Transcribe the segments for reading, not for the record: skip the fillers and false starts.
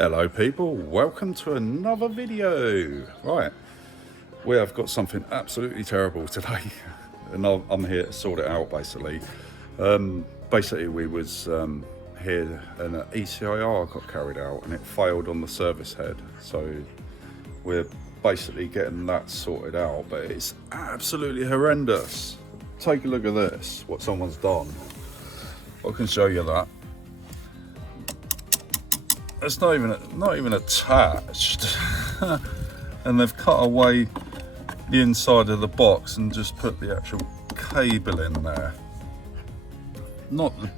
Hello people, welcome to another video. Right, we have got something absolutely terrible today and I'm here to sort it out basically. Basically we was here and an ECIR got carried out and it failed on the service head. So we're basically getting that sorted out, but it's absolutely horrendous. Take a look at this, what someone's done. I can show you that. It's not even attached. And they've cut away the inside of the box and just put the actual cable in there. Not the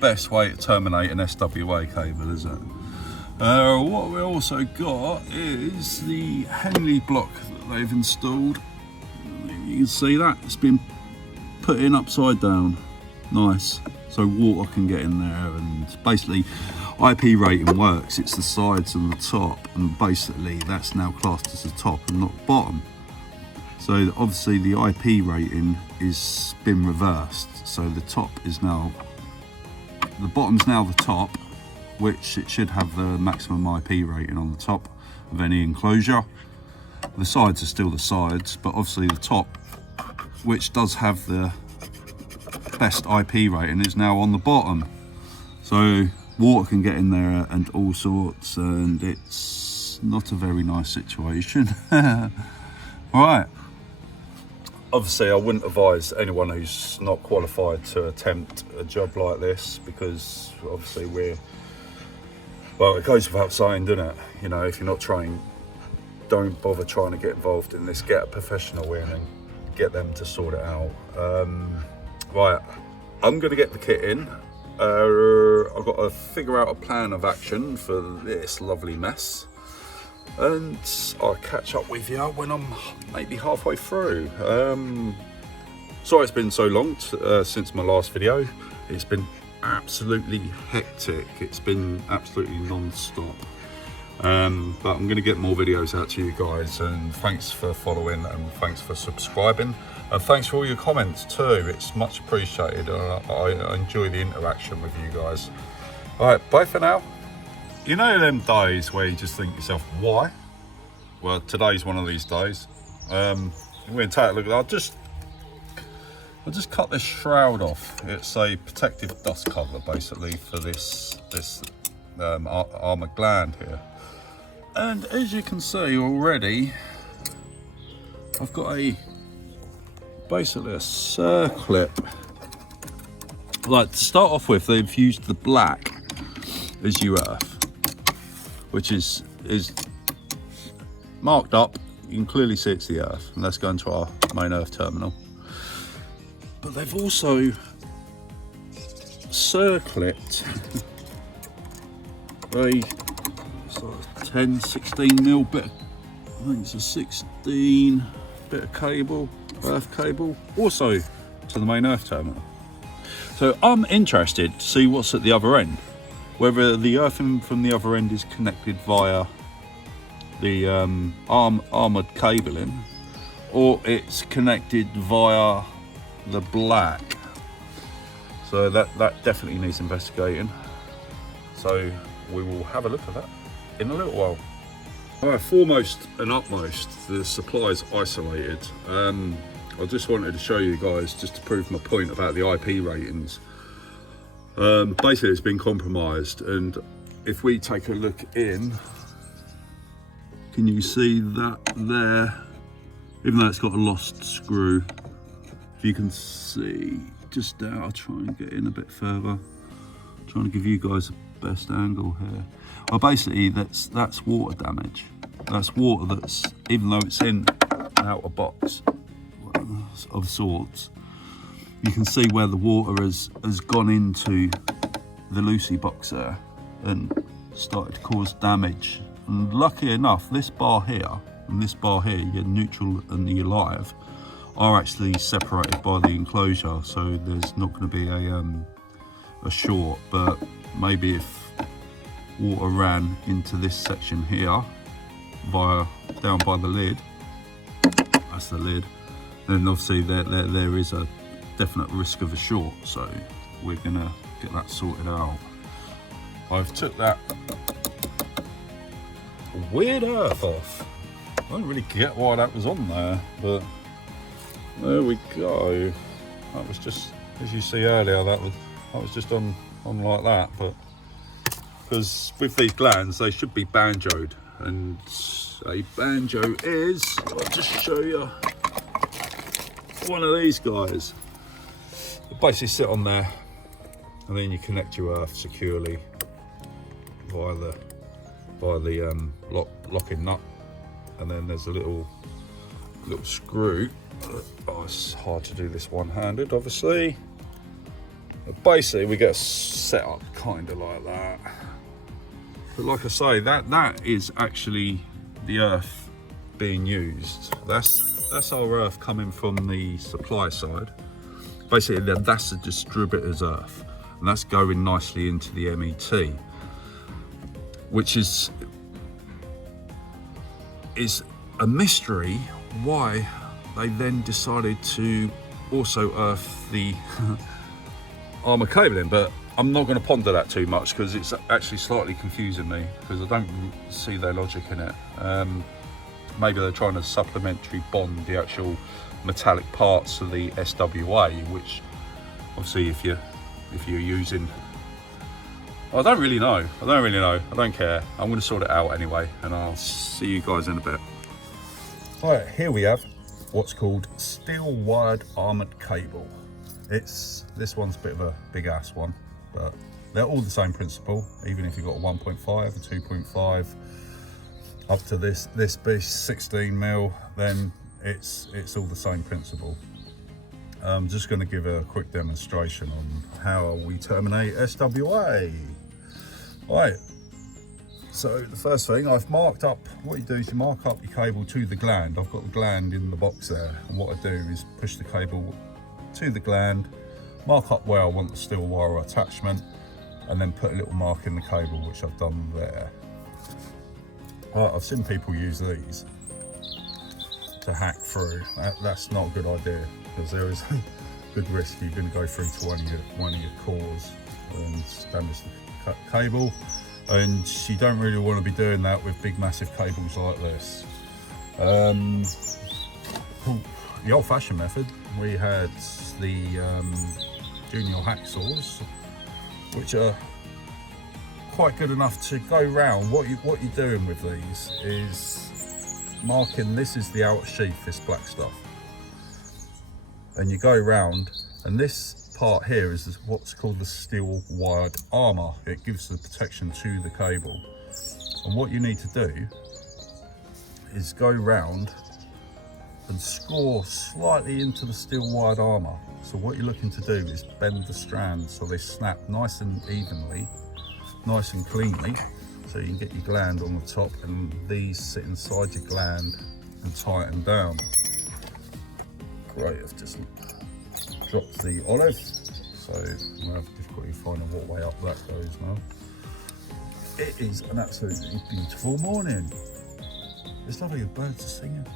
best way to terminate an SWA cable, is it? What we also got is the Henley block that they've installed. You can see that it's been put in upside down. Nice, so water can get in there, and basically IP rating works, it's the sides and the top, and basically that's now classed as the top and not the bottom. So obviously the IP rating is been reversed, so the top is now, the bottom's now the top, which it should have the maximum IP rating on the top of any enclosure. The sides are still the sides, but obviously the top, which does have the best IP rating, is now on the bottom. So water can get in there and all sorts, and it's not a very nice situation. Right, obviously I wouldn't advise anyone who's not qualified to attempt a job like this, because obviously well, it goes without saying, doesn't it? You know, if you're not trained, don't bother trying to get involved in this. Get a professional in and get them to sort it out. Right, I'm gonna get the kit in. I've got to figure out a plan of action for this lovely mess, and I'll catch up with you when I'm maybe halfway through. Sorry it's been so long since my last video. It's been absolutely hectic. It's been absolutely non-stop. But I'm going to get more videos out to you guys, and thanks for following and thanks for subscribing, and thanks for all your comments too. It's much appreciated. I enjoy the interaction with you guys. All right, bye for now. You know them days where you just think to yourself, why? Well, today's one of these days. We're going to take a look. I'll just cut this shroud off. It's a protective dust cover basically for this armour gland here. And as you can see already, I've got basically a circlip. Like, to start off with, they've used the black as earth, which is marked up. You can clearly see it's the earth, and let's go into our main earth terminal. But they've also circlipped a 10-16 mil bit, I think it's a 16 bit of cable, earth cable, also to the main earth terminal. So I'm interested to see what's at the other end, whether the earthing from the other end is connected via the armoured cabling, or it's connected via the black. So that definitely needs investigating. So we will have a look at that in a little while. All right, foremost and utmost, the supply is isolated. I just wanted to show you guys, just to prove my point about the IP ratings. Basically it's been compromised, and if we take a look in, can you see that there? Even though it's got a lost screw, if you can see just there, I'll try and get in a bit further, trying to give you guys the best angle here. Well, basically that's water damage. That's water that's, even though it's in an outer box of sorts, you can see where the water has gone into the Lucy box there and started to cause damage. And lucky enough, this bar here and this bar here, your neutral and your live, are actually separated by the enclosure, so there's not going to be a short. But maybe if water ran into this section here down by the lid, that's the lid, then obviously there is a definite risk of a short. So we're gonna get that sorted out. I've took that weird earth off. I don't really get why that was on there, but there we go. That was just, as you see earlier, that was just on like that. But because with these glands, they should be banjoed, and a banjo is, I'll just show you one of these guys. They basically sit on there, and then you connect your earth securely via the locking nut, and then there's a little screw. Oh, it's hard to do this one-handed, obviously. But basically, we get set up kind of like that. But like I say, that is actually the earth being used. That's our earth coming from the supply side. Basically, that's the distributor's earth, and that's going nicely into the MET, which is a mystery why they then decided to also earth the armour cabling. But I'm not going to ponder that too much because it's actually slightly confusing me, because I don't see their logic in it. Maybe they're trying to supplementary bond the actual metallic parts of the SWA, which obviously if you're using, I don't really know. I don't care. I'm going to sort it out anyway, and I'll see you guys in a bit. Right, here we have what's called steel wired armoured cable. This one's a bit of a big ass one, but they're all the same principle. Even if you've got a 1.5, a 2.5, up to this beast 16 mil, then it's all the same principle. I'm just going to give a quick demonstration on how we terminate SWA. Right, so the first thing I've marked up, what you do is you mark up your cable to the gland. I've got the gland in the box there, and what I do is push the cable to the gland, mark up where I want the steel wire attachment, and then put a little mark in the cable, which I've done there. Right, I've seen people use these to hack through. That's not a good idea, because there is a good risk you're going to go through to one of your cores and damage the cable, and you don't really want to be doing that with big massive cables like this. The old-fashioned method, we had the junior hacksaws, which are quite good enough to go round. What you're doing with these is marking, this is the outer sheath, this black stuff, and you go round, and this part here is what's called the steel wired armour. It gives the protection to the cable, and what you need to do is go round and score slightly into the steel wired armour. So what you're looking to do is bend the strands so they snap nice and evenly, nice and cleanly, so you can get your gland on the top, and these sit inside your gland and tighten down. Great, I've just dropped the olive, so I'm gonna have difficulty finding what way up that goes now. It is an absolutely beautiful morning. It's lovely, the birds are singing.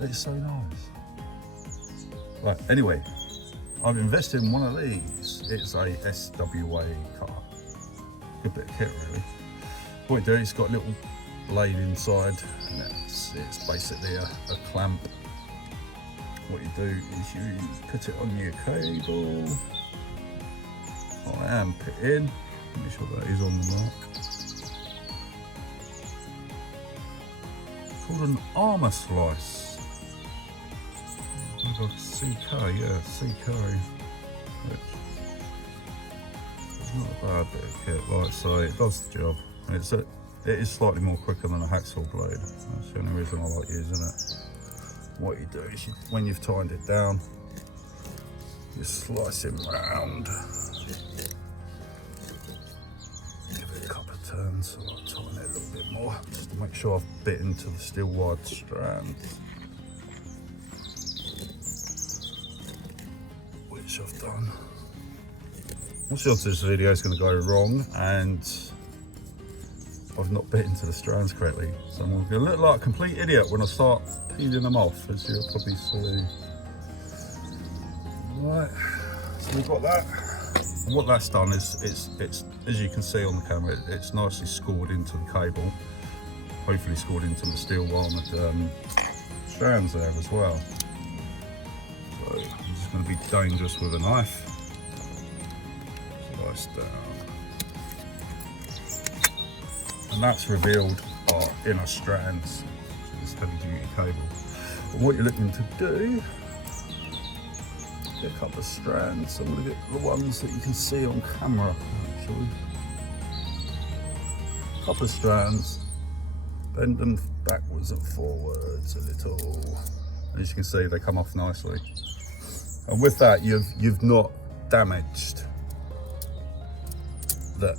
It's so nice. Right, anyway, I've invested in one of these. It's a SWA cutter. Good bit of kit, really. What you do, it's got a little blade inside, and it's basically a clamp. What you do is you put it on your cable. I am put in. Make sure that is on the mark. It's called an armour slice. I've got CK, yeah, CK. It's not a bad bit of kit, like I say, it does the job. It is slightly more quicker than a hacksaw blade. That's the only reason I like using it. What you do is, when you've tightened it down, you slice it round. Give it a couple of turns, so I'll tighten it a little bit more, just to make sure I've bit into the steel wired strand, which I've done. What's the odds this video is going to go wrong and I've not bit into the strands correctly? So I'm going to look like a complete idiot when I start peeling them off, as you'll probably see. Right, so we've got that. And what that's done is, it's as you can see on the camera, it's nicely scored into the cable. hopefully scored into the steel armoured strands there as well. So I'm just going to be dangerous with a knife. Slice down. And that's revealed our inner strands to this heavy duty cable. But what you're looking to do, get a couple of strands. I'm going to get the ones that you can see on camera actually. A couple of strands, bend them backwards and forwards a little. As you can see, they come off nicely. And with that, you've not damaged the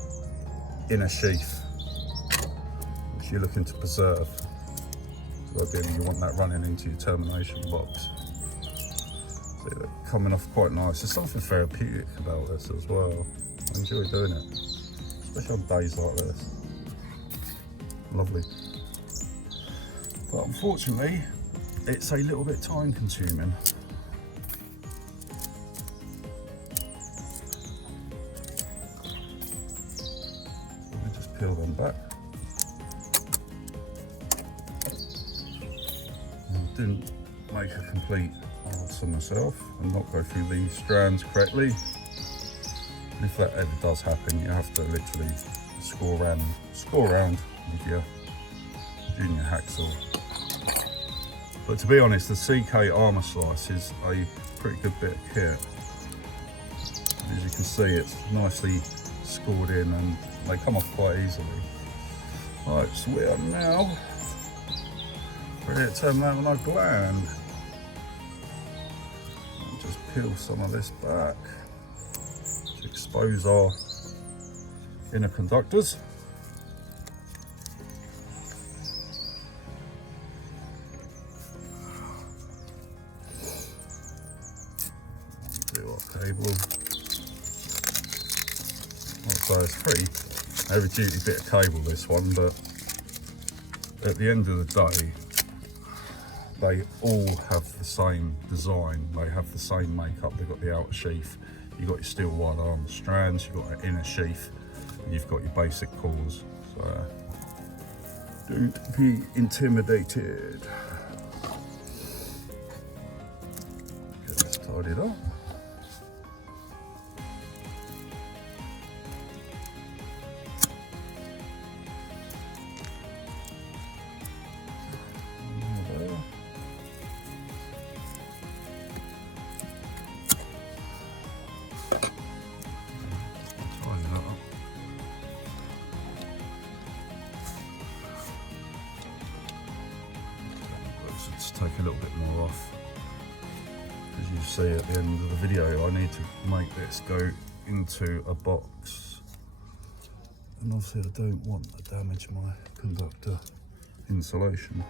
inner sheath, which you're looking to preserve. So ideally, you want that running into your termination box. See, they're coming off quite nice. There's something therapeutic about this as well. I enjoy doing it, especially on days like this. Lovely. But unfortunately, it's a little bit time consuming. Let me just peel them back. I didn't make a complete answer myself and not go through these strands correctly. And if that ever does happen, you have to literally score around with your junior hacksaw. But to be honest, the CK armour slice is a pretty good bit of kit. As you can see, it's nicely scored in and they come off quite easily. Right, so we are now ready to terminate on our gland. I'll just peel some of this back to expose our inner conductors. Cable. So it's pretty heavy duty bit of cable, this one, but at the end of the day they all have the same design, they have the same makeup. They've got the outer sheath, you've got your steel wire arm strands, you've got an inner sheath, and you've got your basic cores. So don't be intimidated. Get this tidied up. Take a little bit more off. As you see at the end of the video, I need to make this go into a box, and obviously I don't want to damage my conductor insulation.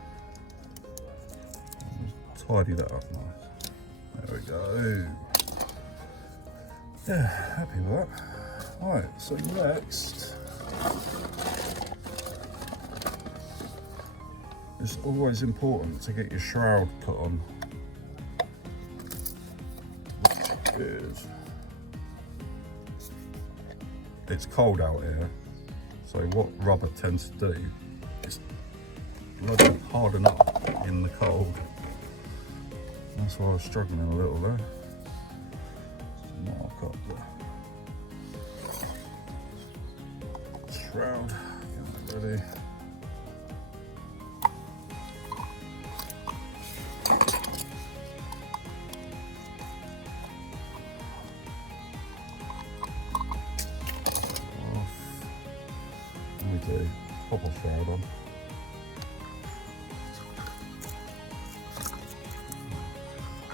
I'll tidy that up nice. There we go. Yeah, happy with that. Right, so next, it's always important to get your shroud put on. It's cold out here, so what rubber tends to do is bloody harden up in the cold. That's why I was struggling a little there. Just mark up the shroud, get that ready. Do pop a shroud on.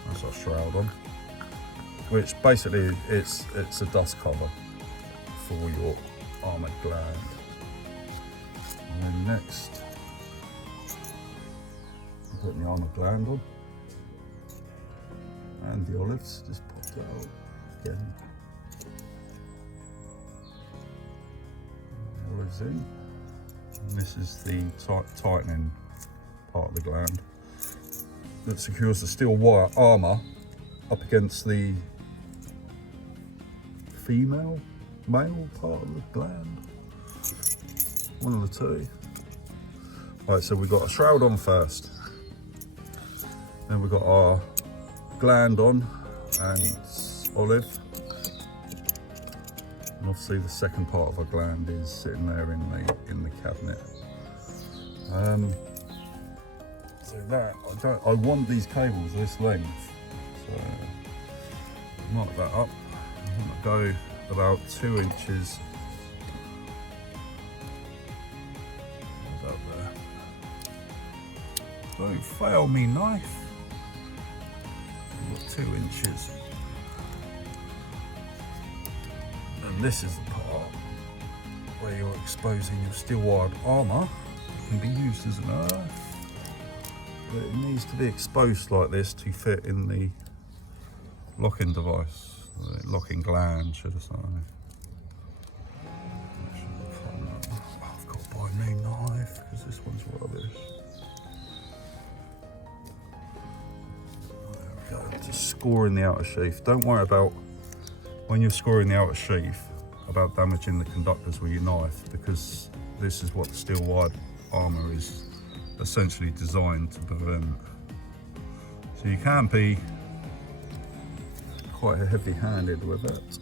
That's our shroud on, which basically it's a dust cover for your armoured gland. And then next, I'm putting the armoured gland on, and the olives just popped out again. Olives in. And this is the tightening part of the gland that secures the steel wire armour up against the male part of the gland. One of the two. Right, so we've got a shroud on first. Then we've got our gland on and olive. And obviously the second part of our gland is sitting there in the cabinet. So that I want these cables this length. So mark that up. I'm gonna go about 2 inches. Up there. Don't fail me, knife. I've got 2 inches. And this is the part where you're exposing your steel wired armour. It can be used as an earth, but it needs to be exposed like this to fit in the locking device, the locking gland, should I say. I've got to buy a new knife because this one's rubbish. There we go, just scoring the outer sheath. Don't worry about, when you're scoring the outer sheath, about damaging the conductors with your knife, because this is what the steel wired armour is essentially designed to prevent. So you can be quite heavy-handed with it.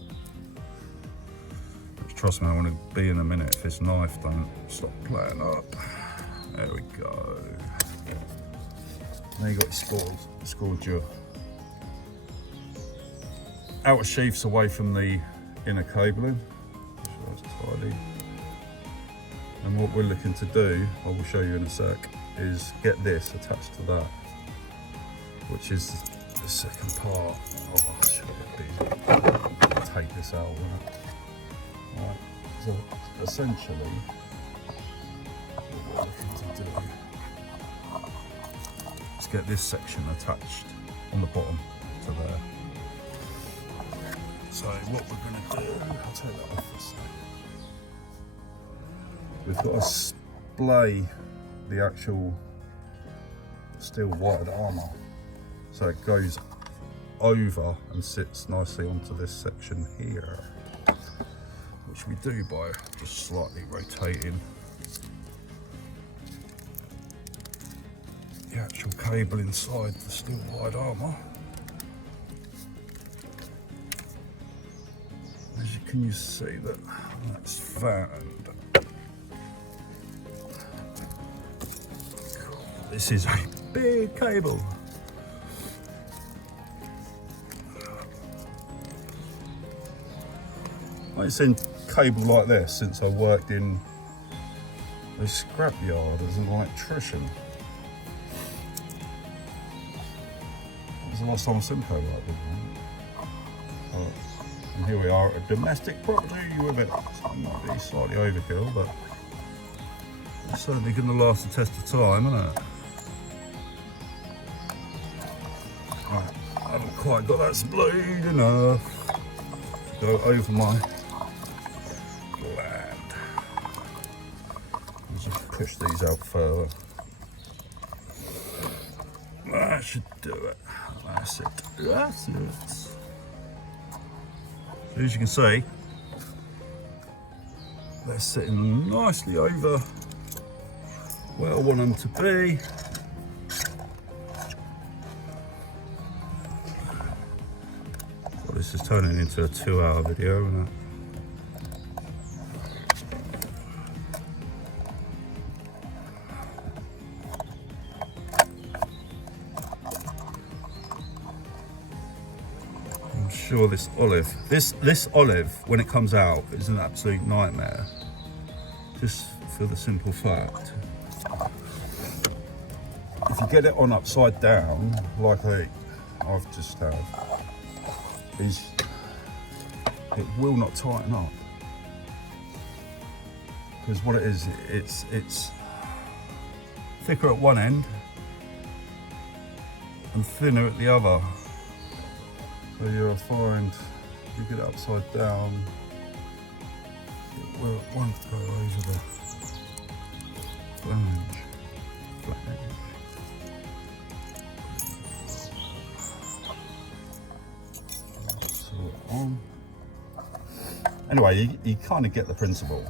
Trust me, I want to be in a minute if this knife don't stop playing up. There we go. Now you got scored your outer sheaths away from the inner cabling. So that's tidy. And what we're looking to do, I will show you in a sec, is get this attached to that, which is the second part. Oh, I should have take this out. Right. So essentially, what we're looking to do is get this section attached on the bottom to there. So what we're going to do, I'll take that off for a second. We've got to splay the actual steel wired armour so it goes over and sits nicely onto this section here, which we do by just slightly rotating the actual cable inside the steel wired armour. As you can see that that's found. This is a big cable. I've seen cable like this since I worked in a scrapyard as an electrician. It was the last time I seen cable like this. And here we are at a domestic property with it. So it might be slightly overkill, but it's certainly going to last the test of time, isn't it? Right, I haven't quite got that splayed enough to go over my gland. I'll just push these out further. That should do it. That's it. That's it. So as you can see, they're sitting nicely over where I want them to be. Well, this is turning into a 2-hour video, isn't it? I'm sure this olive, when it comes out, is an absolute nightmare. Just for the simple fact, if you get it on upside down, like I've just had, it will not tighten up. Because what it is, it's thicker at one end and thinner at the other. So you'll find if you get it upside down, it won't go over the flange. On. Anyway, you kind of get the principle.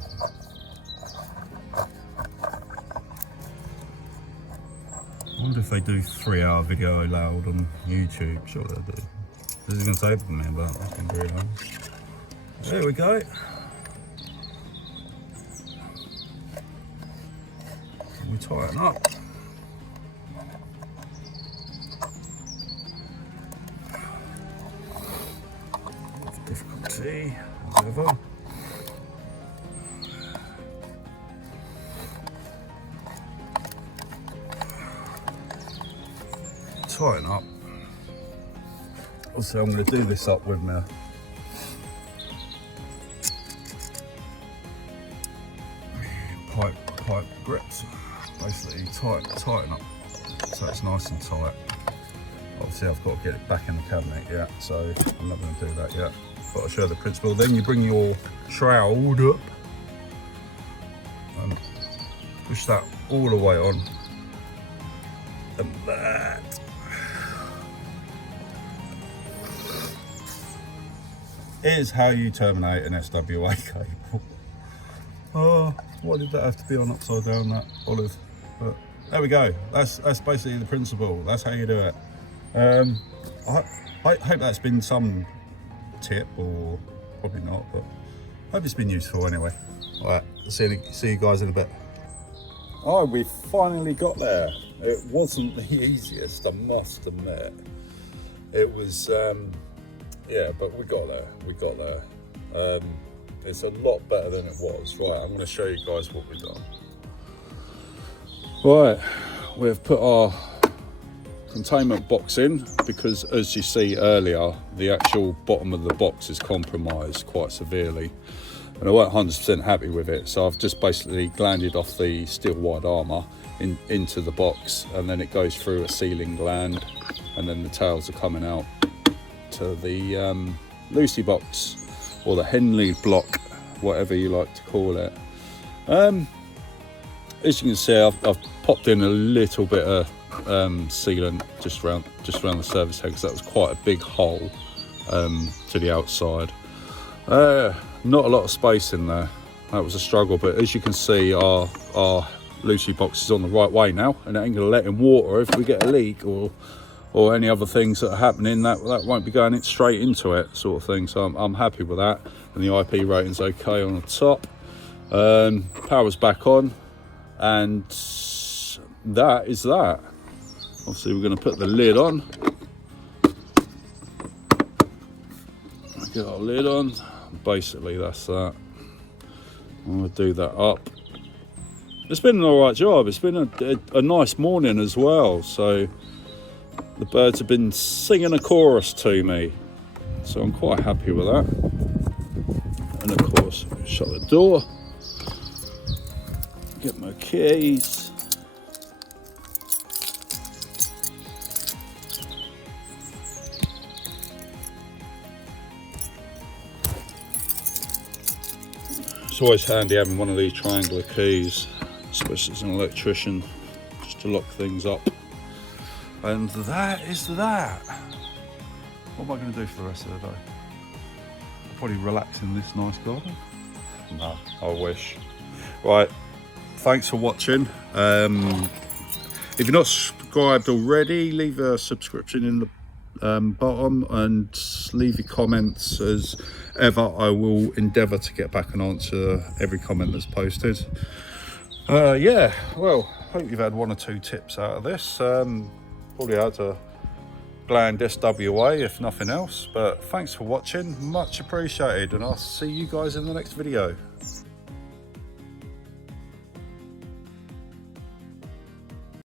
wonder if they do 3-hour video allowed on YouTube. Sure they do. This is going to take me about fucking 3 hours. There we go. We tighten up. Difficulty, as ever. Tighten up. Also, I'm going to do this up with my pipe grips. Basically, tighten up so it's nice and tight. Obviously, I've got to get it back in the cabinet yet, so I'm not going to do that yet. But I'll show the principle. Then you bring your shroud up and push that all the way on, and that. Is how you terminate an SWA cable. Oh, why did that have to be on upside down, that olive? But there we go. That's basically the principle. That's how you do it. I hope that's been some tip, or probably not, but I hope it's been useful anyway. Alright, see you guys in a bit. Oh, we finally got there. It wasn't the easiest, I must admit. It was, yeah, but we got there. It's a lot better than it was. Right, I'm going to show you guys what we've done. Right, we've put our containment box in because, as you see earlier, the actual bottom of the box is compromised quite severely, and I weren't 100% happy with it, so I've just basically glanded off the steel wide armour into the box, and then it goes through a sealing gland, and then the tails are coming out to the Lucy box, or the Henley block, whatever you like to call it. As you can see, I've popped in a little bit of sealant just around the service head, because that was quite a big hole to the outside. Not a lot of space in there. That was a struggle, but as you can see, our Lucy box is on the right way now, and it ain't going to let in water if we get a leak or any other things that are happening. That won't be going straight into it, sort of thing. So I'm happy with that, and the IP rating's okay on the top. Power's back on, and that is that. Obviously, we're going to put the lid on. Get our lid on. Basically, that's that. I'm going to do that up. It's been an alright job. It's been a nice morning as well. So the birds have been singing a chorus to me. So I'm quite happy with that. And of course, shut the door. Get my keys. It's always handy having one of these triangular keys, especially as an electrician, just to lock things up. And that is that. What am I going to do for the rest of the day? I'll probably relax in this nice garden. No, I wish. Right, thanks for watching. If you're not subscribed already, leave a subscription in the bottom and leave your comments. As ever, I will endeavour to get back and answer every comment that's posted. Yeah, well, hope you've had 1 or 2 tips out of this. Probably how to gland SWA if nothing else, but thanks for watching, much appreciated, and I'll see you guys in the next video.